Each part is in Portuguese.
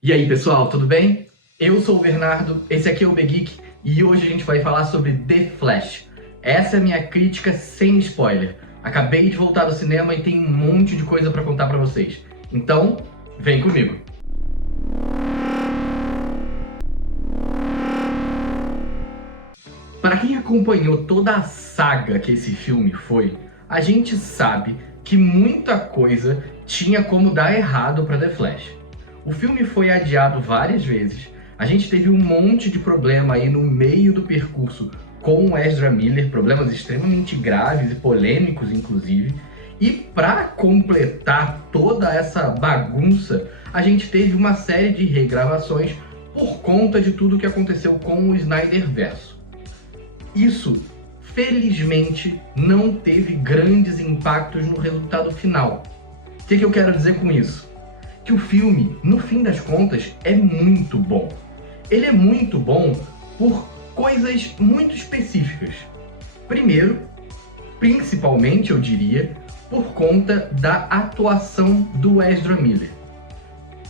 E aí pessoal, tudo bem? Eu sou o Bernardo, esse aqui é o Begeek e hoje a gente vai falar sobre The Flash. Essa é a minha crítica sem spoiler. Acabei de voltar do cinema e tem um monte de coisa pra contar pra vocês. Então, vem comigo! Para quem acompanhou toda a saga que esse filme foi, a gente sabe que muita coisa tinha como dar errado para The Flash. O filme foi adiado várias vezes, a gente teve um monte de problema aí no meio do percurso com o Ezra Miller, problemas extremamente graves e polêmicos inclusive, e para completar toda essa bagunça, a gente teve uma série de regravações por conta de tudo que aconteceu com o Snyderverso. Isso, felizmente, não teve grandes impactos no resultado final. O que eu quero dizer com isso? Que o filme, no fim das contas, é muito bom. Ele é muito bom por coisas muito específicas. Primeiro, principalmente, eu diria, por conta da atuação do Ezra Miller.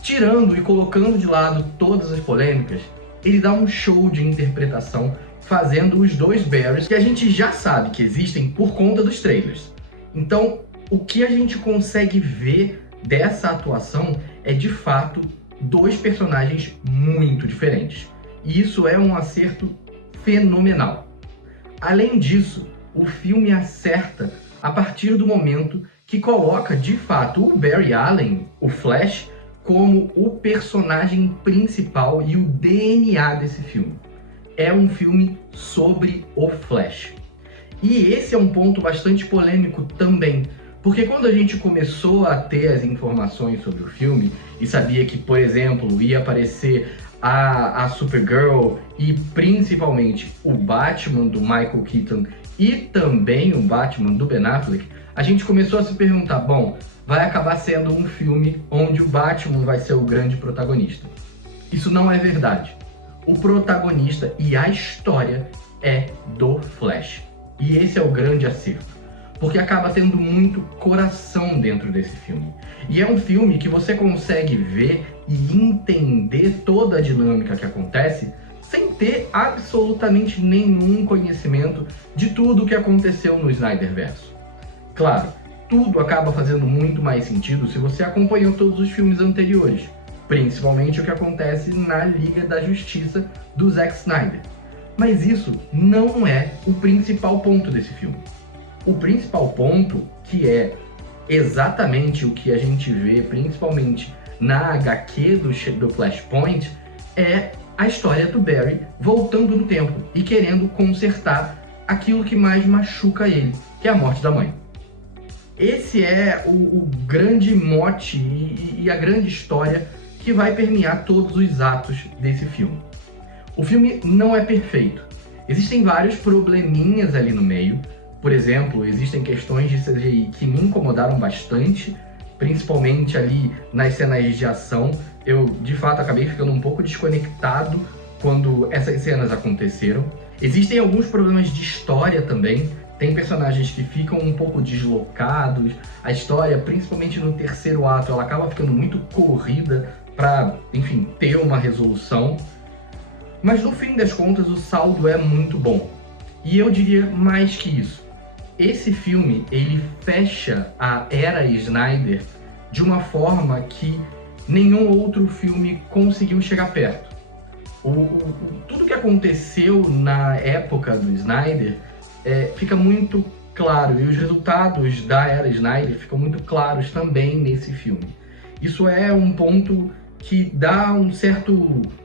Tirando e colocando de lado todas as polêmicas, ele dá um show de interpretação fazendo os dois Barrys que a gente já sabe que existem por conta dos trailers. Então, o que a gente consegue ver dessa atuação é, de fato, dois personagens muito diferentes. E isso é um acerto fenomenal. Além disso, o filme acerta a partir do momento que coloca, de fato, o Barry Allen, o Flash, como o personagem principal e o DNA desse filme. É um filme sobre o Flash. E esse é um ponto bastante polêmico também, porque quando a gente começou a ter as informações sobre o filme e sabia que, por exemplo, ia aparecer a Supergirl e principalmente o Batman do Michael Keaton e também o Batman do Ben Affleck, a gente começou a se perguntar, bom, vai acabar sendo um filme onde o Batman vai ser o grande protagonista. Isso não é verdade. O protagonista e a história é do Flash. E esse é o grande acerto, porque acaba tendo muito coração dentro desse filme. E é um filme que você consegue ver e entender toda a dinâmica que acontece sem ter absolutamente nenhum conhecimento de tudo o que aconteceu no Snyderverso. Claro, tudo acaba fazendo muito mais sentido se você acompanhou todos os filmes anteriores, principalmente o que acontece na Liga da Justiça do Zack Snyder. Mas isso não é o principal ponto desse filme. O principal ponto, que é exatamente o que a gente vê principalmente na HQ do Flashpoint, é a história do Barry voltando no tempo e querendo consertar aquilo que mais machuca ele, que é a morte da mãe. Esse é o grande mote e a grande história que vai permear todos os atos desse filme. O filme não é perfeito. Existem vários probleminhas ali no meio. Por exemplo, existem questões de CGI que me incomodaram bastante, principalmente ali nas cenas de ação. Eu, de fato, acabei ficando um pouco desconectado quando essas cenas aconteceram. Existem alguns problemas de história também. Tem personagens que ficam um pouco deslocados. A história, principalmente no terceiro ato, ela acaba ficando muito corrida para, enfim, ter uma resolução. Mas no fim das contas, o saldo é muito bom. E eu diria mais que isso. Esse filme, ele fecha a era Snyder de uma forma que nenhum outro filme conseguiu chegar perto. Tudo que aconteceu na época do Snyder fica muito claro, e os resultados da era Snyder ficam muito claros também nesse filme. Isso é um ponto que dá um certo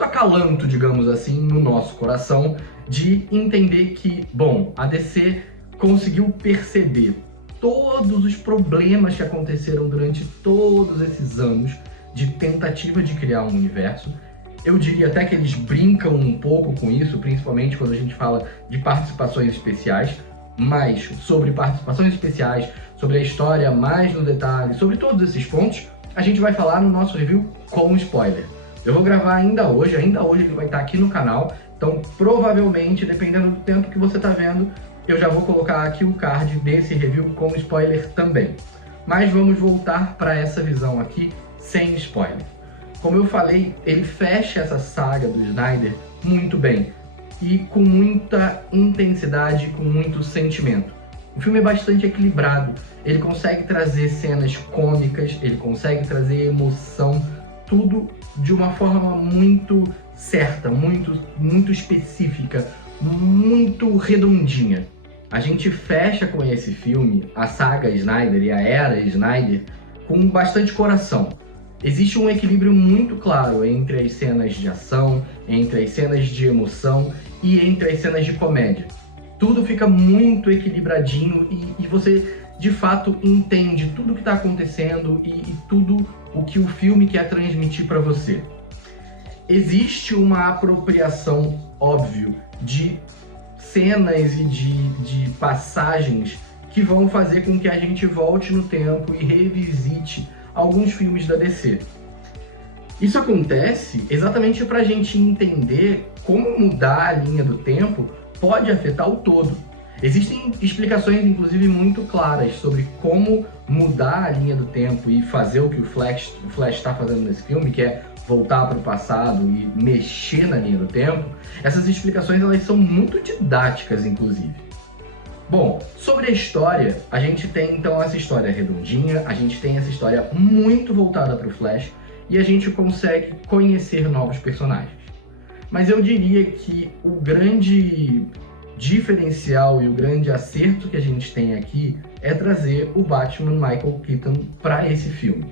acalanto, digamos assim, no nosso coração, de entender que, bom, a DC conseguiu perceber todos os problemas que aconteceram durante todos esses anos de tentativa de criar um universo. Eu diria até que eles brincam um pouco com isso, principalmente quando a gente fala de participações especiais, mas sobre participações especiais, sobre a história mais no detalhe, sobre todos esses pontos, a gente vai falar no nosso review com spoiler. Eu vou gravar ainda hoje ele vai estar aqui no canal, então provavelmente, dependendo do tempo que você está vendo, eu já vou colocar aqui o card desse review com spoiler também. Mas vamos voltar para essa visão aqui sem spoiler. Como eu falei, ele fecha essa saga do Snyder muito bem e com muita intensidade, com muito sentimento. O filme é bastante equilibrado, ele consegue trazer cenas cômicas, ele consegue trazer emoção, tudo de uma forma muito certa, muito específica, muito redondinha. A gente fecha com esse filme, a saga Snyder e a era Snyder, com bastante coração. Existe um equilíbrio muito claro entre as cenas de ação, entre as cenas de emoção e entre as cenas de comédia. Tudo fica muito equilibradinho e você, de fato, entende tudo o que está acontecendo e tudo o que o filme quer transmitir para você. Existe uma apropriação, óbvio, de cenas e de passagens que vão fazer com que a gente volte no tempo e revisite alguns filmes da DC. Isso acontece exatamente para a gente entender como mudar a linha do tempo pode afetar o todo. Existem explicações, inclusive, muito claras sobre como mudar a linha do tempo e fazer o que o Flash está fazendo nesse filme, que é voltar para o passado e mexer na linha do tempo. Essas explicações elas são muito didáticas, inclusive. Bom, sobre a história, a gente tem então essa história redondinha, a gente tem essa história muito voltada para o Flash e a gente consegue conhecer novos personagens. Mas eu diria que o grande diferencial e o grande acerto que a gente tem aqui é trazer o Batman Michael Keaton para esse filme.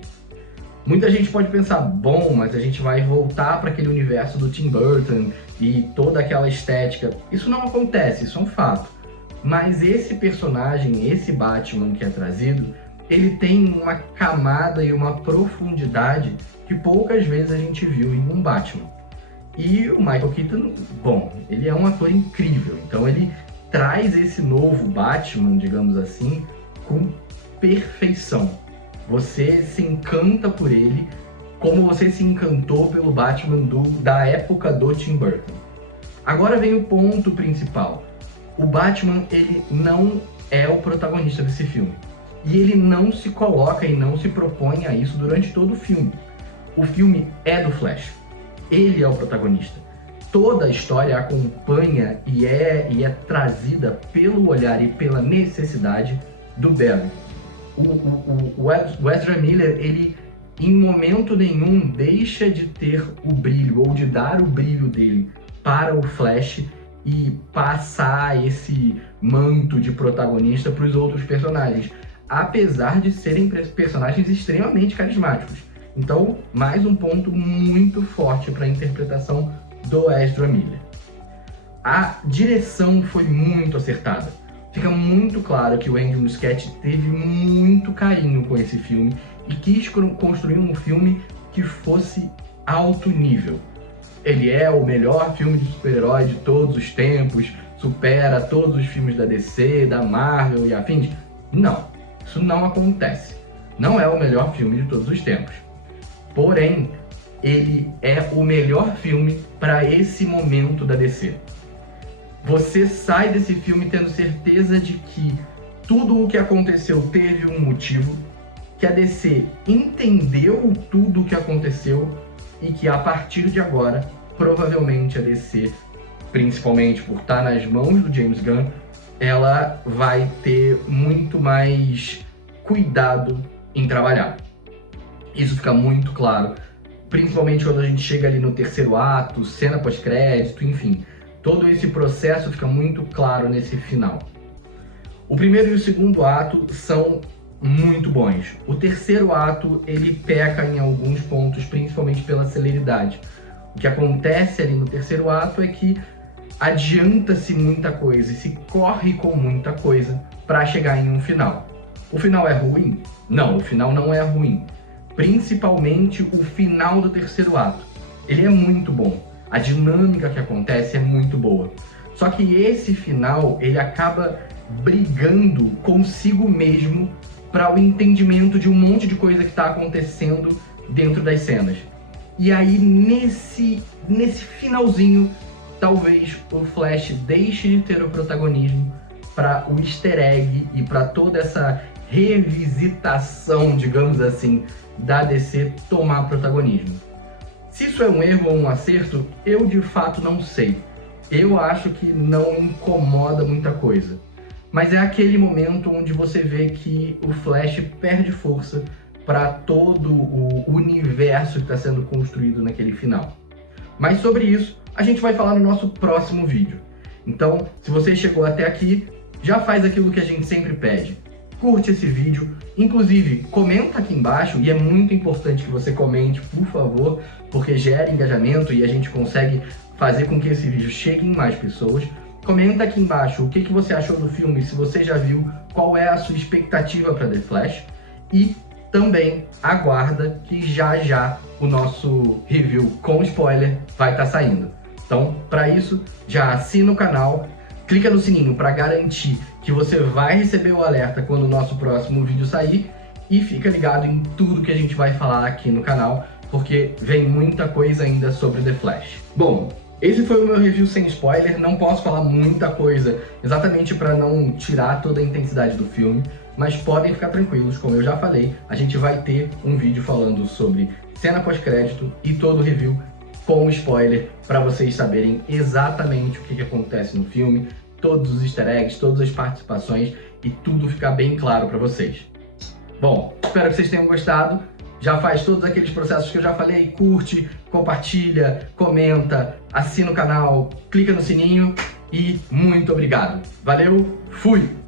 Muita gente pode pensar, bom, mas a gente vai voltar para aquele universo do Tim Burton e toda aquela estética. Isso não acontece, isso é um fato. Mas esse personagem, esse Batman que é trazido, ele tem uma camada e uma profundidade que poucas vezes a gente viu em um Batman. E o Michael Keaton, bom, ele é um ator incrível, então ele traz esse novo Batman, digamos assim, com perfeição. Você se encanta por ele como você se encantou pelo Batman da época do Tim Burton. Agora vem o ponto principal. O Batman, ele não é o protagonista desse filme. E ele não se coloca e não se propõe a isso durante todo o filme. O filme é do Flash. Ele é o protagonista. Toda a história acompanha e é trazida pelo olhar e pela necessidade do Barry. O Ezra Miller, ele em momento nenhum deixa de ter o brilho ou de dar o brilho dele para o Flash e passar esse manto de protagonista para os outros personagens, apesar de serem personagens extremamente carismáticos. Então, mais um ponto muito forte para a interpretação do Ezra Miller. A direção foi muito acertada. Fica muito claro que o Andy Muschietti teve muito carinho com esse filme e quis construir um filme que fosse alto nível. Ele é o melhor filme de super-herói de todos os tempos, supera todos os filmes da DC, da Marvel e afins. Não, isso não acontece. Não é o melhor filme de todos os tempos. Porém, ele é o melhor filme para esse momento da DC. Você sai desse filme tendo certeza de que tudo o que aconteceu teve um motivo, que a DC entendeu tudo o que aconteceu e que a partir de agora, provavelmente a DC, principalmente por estar nas mãos do James Gunn, ela vai ter muito mais cuidado em trabalhar. Isso fica muito claro, principalmente quando a gente chega ali no terceiro ato, cena pós-crédito, enfim. Todo esse processo fica muito claro nesse final. O primeiro e o segundo ato são muito bons. O terceiro ato, ele peca em alguns pontos, principalmente pela celeridade. O que acontece ali no terceiro ato é que adianta-se muita coisa e se corre com muita coisa para chegar em um final. O final é ruim? Não, o final não é ruim. Principalmente o final do terceiro ato. Ele é muito bom. A dinâmica que acontece é muito boa. Só que esse final, ele acaba brigando consigo mesmo para o entendimento de um monte de coisa que está acontecendo dentro das cenas. E aí, nesse finalzinho, talvez o Flash deixe de ter o protagonismo para o easter egg e para toda essa revisitação, digamos assim, da DC tomar protagonismo. Se isso é um erro ou um acerto, eu de fato não sei. Eu acho que não incomoda muita coisa. Mas é aquele momento onde você vê que o Flash perde força para todo o universo que está sendo construído naquele final. Mas sobre isso, a gente vai falar no nosso próximo vídeo. Então, se você chegou até aqui, já faz aquilo que a gente sempre pede. Curte esse vídeo, inclusive comenta aqui embaixo, e é muito importante que você comente, por favor, porque gera engajamento e a gente consegue fazer com que esse vídeo chegue em mais pessoas. Comenta aqui embaixo o que você achou do filme, se você já viu, qual é a sua expectativa para The Flash. E também aguarda que já o nosso review com spoiler vai estar saindo. Então, para isso, já assina o canal, clica no sininho para garantir que você vai receber o alerta quando o nosso próximo vídeo sair e fica ligado em tudo que a gente vai falar aqui no canal, porque vem muita coisa ainda sobre The Flash. Bom, esse foi o meu review sem spoiler, não posso falar muita coisa exatamente para não tirar toda a intensidade do filme, mas podem ficar tranquilos, como eu já falei, a gente vai ter um vídeo falando sobre cena pós-crédito e todo o review com spoiler para vocês saberem exatamente o que acontece no filme, todos os easter eggs, todas as participações e tudo ficar bem claro para vocês. Bom, espero que vocês tenham gostado. Já faz todos aqueles processos que eu já falei, curte, compartilha, comenta, assina o canal, clica no sininho e muito obrigado. Valeu, fui!